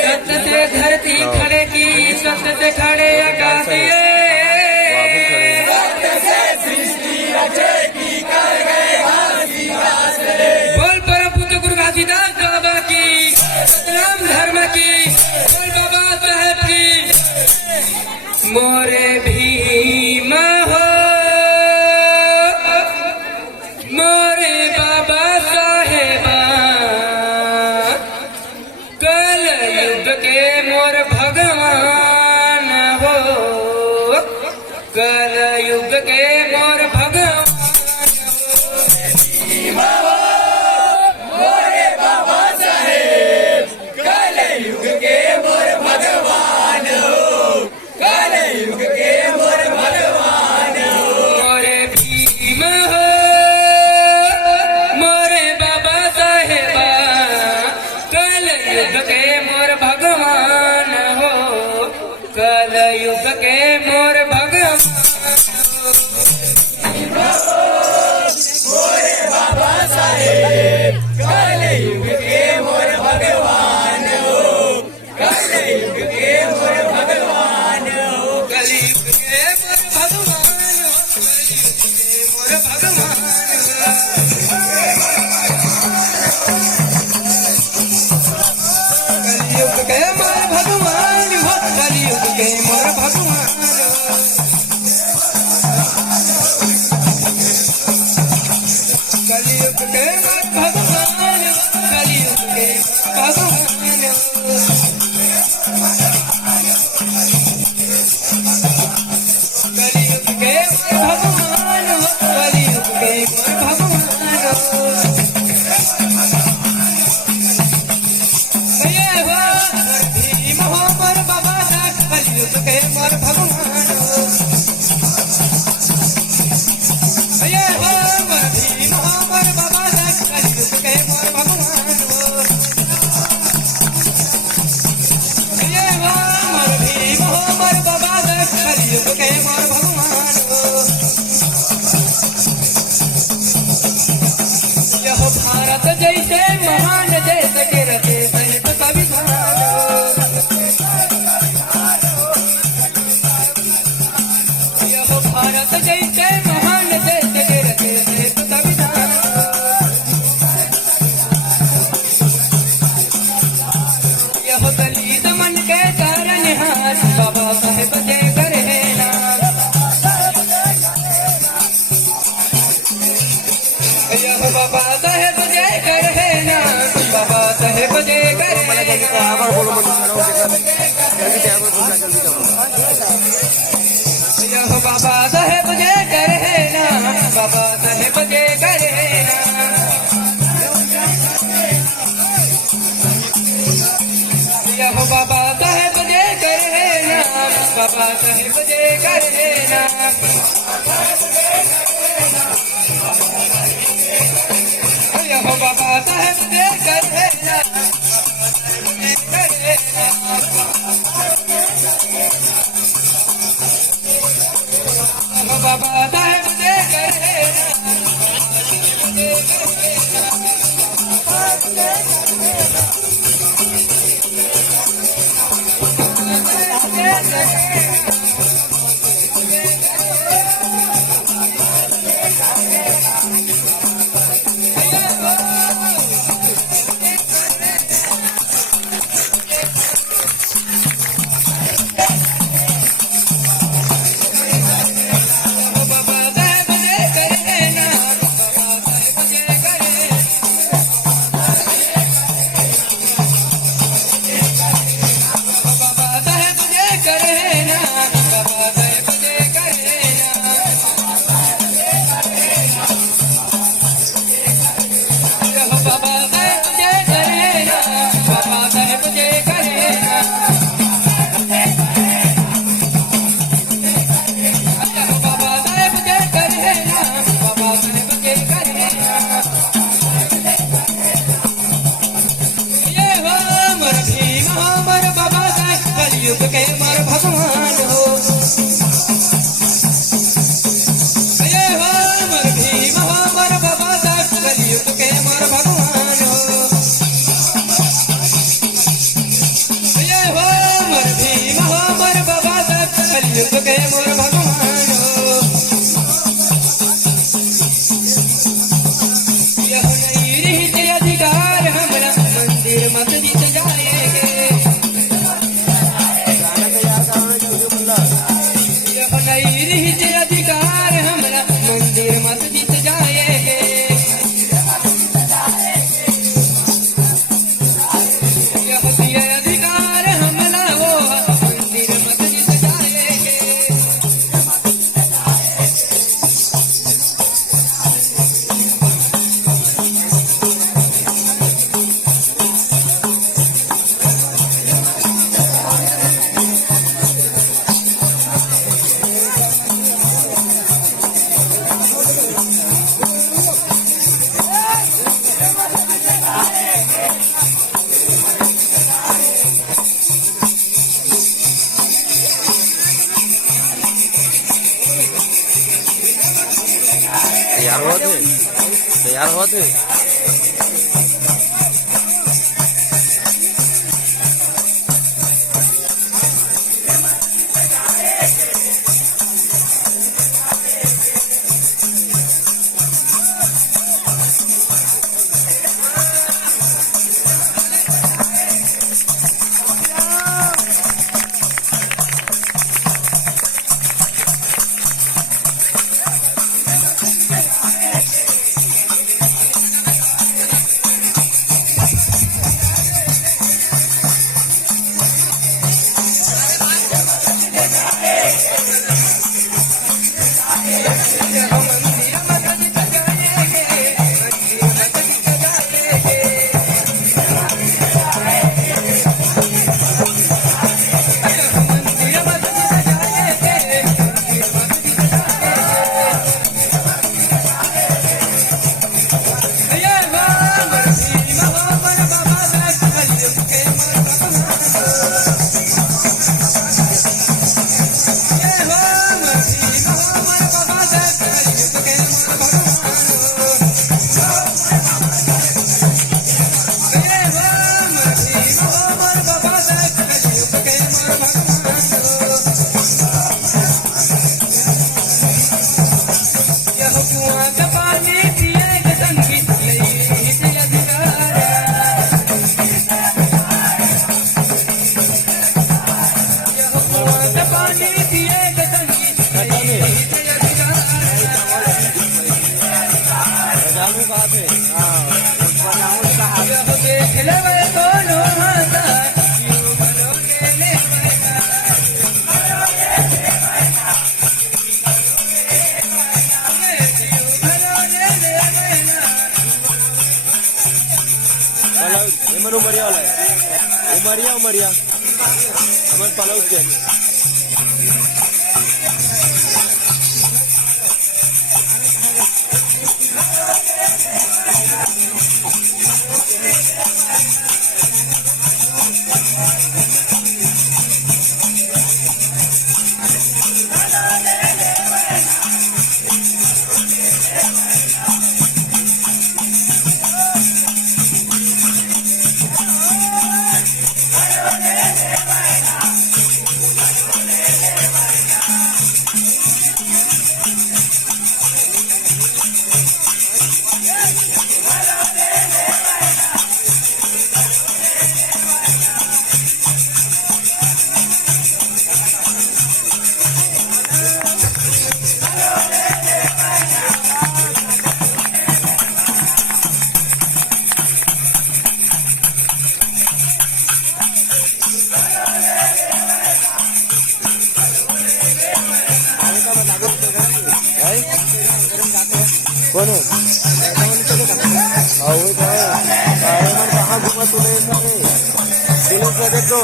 सत्य से धरती खड़े की, सत्य से खड़े आकाश ये, सत्य से सृष्टि रचेगी कर गए घासीदास रे। बोल परम पूज्य गुरु घासीदास बाबा की, सतनाम धर्म की, बोल बाबा साहेब की। मोरे भीम हो, मोरे बाबा साहेबा, कल युग के मोर भगवान हो, कल युग के मोर भगवान मोरे बाबा साहेब कल युग के मोर भगवान हो, कल युग के मोर भगवान हो। मोरे भीम हो, मोरे बाबा साहेबा, कल युग के मोर भगवान हो, कल युग के मोर भगवान मोरे बाबा साहेब कल युग के मोर भगवान हो, कल युग के मोर भगवान हो। कलयुग के मोर भगवान हो, कलयुग के मोर भगवान हो, कलयुग के मोर भगवान हो, कलयुग के मोर भगवान हो, कलयुग के भगवान हो, कलयुग के मोर भगवान हो, कलयुग के मोर भगवान हो। ये हो मोर भीम हो, मोर बाबा दास, कलयुग के मोर भगवान हो। ये हो मोर भीम हो, मोर बाबा दास, कलयुग के मोर भगवान हो। ये हो मोर भीम हो, मोर बाबा दास, कलयुग के मोर भगवान हो। यह भारत जैसे महान देश के रचे सहित संविधान हो। यह भारत जैसे महान देश के रचे सहित संविधान हो। यह दलित मन के तारनहार बाबा साहेब जय करे नाम। यह बाबा साहेब जय करे नाम, बाबा साहेब जय करे नाम। यह बाबा साहेब जय करे नाम, बाबा साहेब जय करे नाम। यह बाबा साहेब जय करे नाम, बाबा साहेब जय करे नाम। यह बाबा साहेब जय करे नाम, करे नाम। यह बाबा साहेब जय करे यार होते उमरिया वाला है उमरिया हमारे पलाऊ के कौन है कहाँ घूमा तूने देखो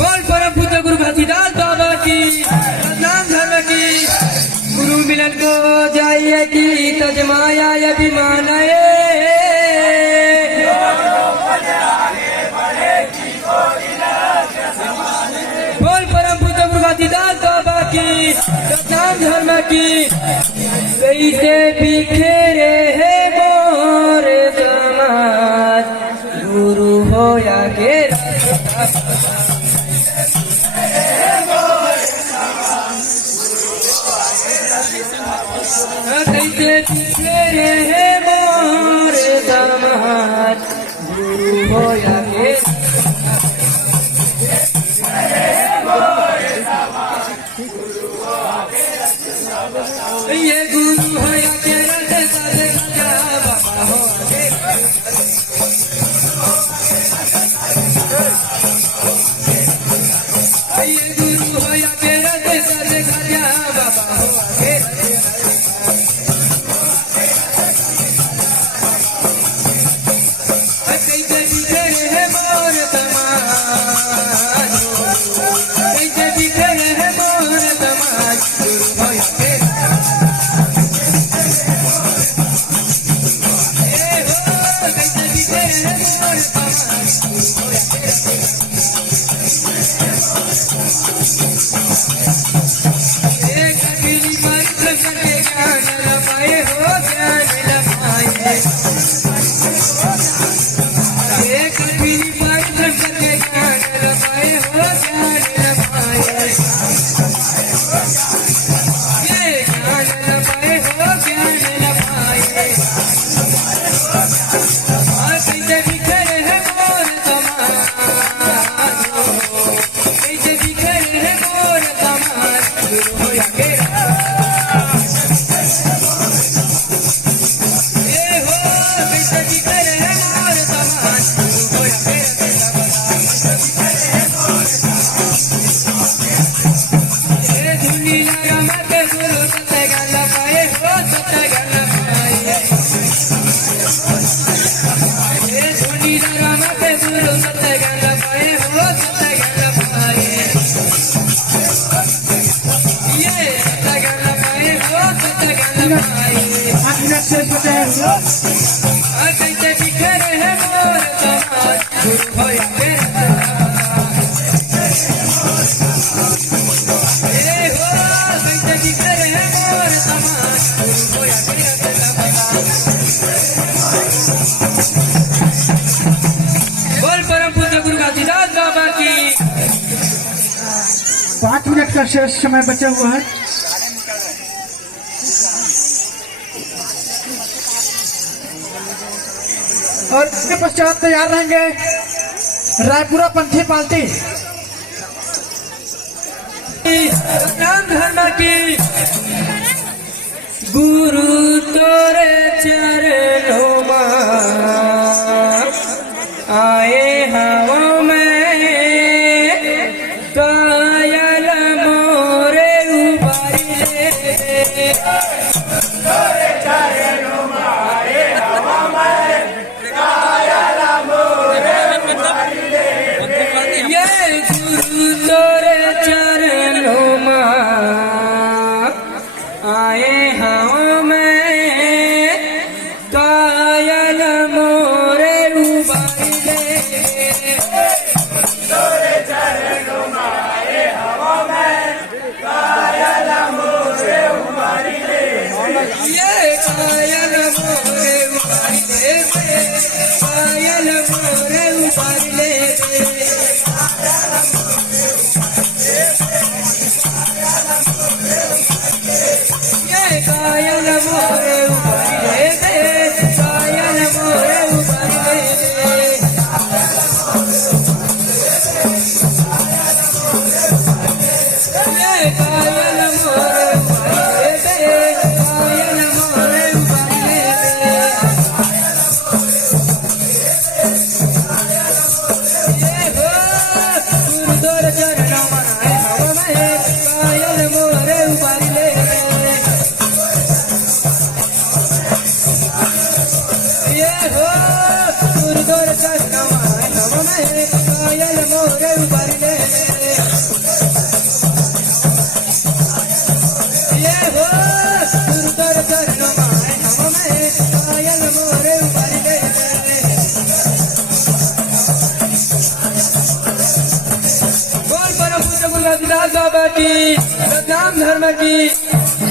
बोल परम पूज्य गुरु घासीदास बाबा की नाम धर्म की गुरु मिलन को जाइए की तजमाया अभिमान बोल परम पूज्य गुरु घासीदास बाबा की नाम धर्म की कैसे बिखेरे है मोर समाज गुरु हो या के कैसे बिखेरे है मोर समाज गुरु हो या के ये गुरु हो या के रथ सारे क्या बाबा हो ये गुरु हो या के रथ सारे क्या बाबा हो कैसे बिखरे है मोर समाज कैसे बिखरे है मोर समाज गुरु हो या के कैसे बिखरे है मोर समाज गुरु हो या के एक अकेली मंत्र करके ज्ञान लपाए हो ज्ञान लपाए एक अकेली मंत्र करके ज्ञान लपाए हो ज्ञान लपाए ये ज्ञान लपाए हो ज्ञान लपाए कैसे बिखरे है मोर समाज कैसे बिखरे है मोर समाज गुरु हो या के कैसे बिखरे है मोर समाज गुरु हो या के धुनी लगा मत गुरु सत्य गल पाए हो सत्य गल पाए धुनी लगा मत गुरु सत्य गल पाए हो सत्य गल पाए ये सत्य गल पाए हो सत्य गल पाए कैसे बिखरे है मोर समाज गुरु हो या के कैसे बिखरे है मोर समाज गुरु हो या के बोल परम पूज्य गुरु घासीदास बाबा की 5 मिनट का शेष समय बचा हुआ है। और इसके पश्चात तैयार रहेंगे रायपुरा पंथी पालती। नाम धर्म की गुरु तोरे चरणों आए हवा में कायल मोरे उबारिले ये गुरु तोरे चरणों में आए हवा में कायल मोरे उबारिले ये कायल मोरे उबारिले कायल मोरे उबारिले ये कायल मोरे उबारिले कायल मोरे उबारिले ये कायल मोरे उबारिले कायल मोरे उबारिले ये हो गुरुद्वार चरणों में हवा में कायल मोरे उबारिले ये हो गुरुद्वार चरणों में हवा में कायल मोरे उबारिले ये हो गुरुद्वार चरणों में हवा में कायल मोरे उबारिले बोल परम पूज्य गुरु रविदास बाबा की, सतनाम धर्म की।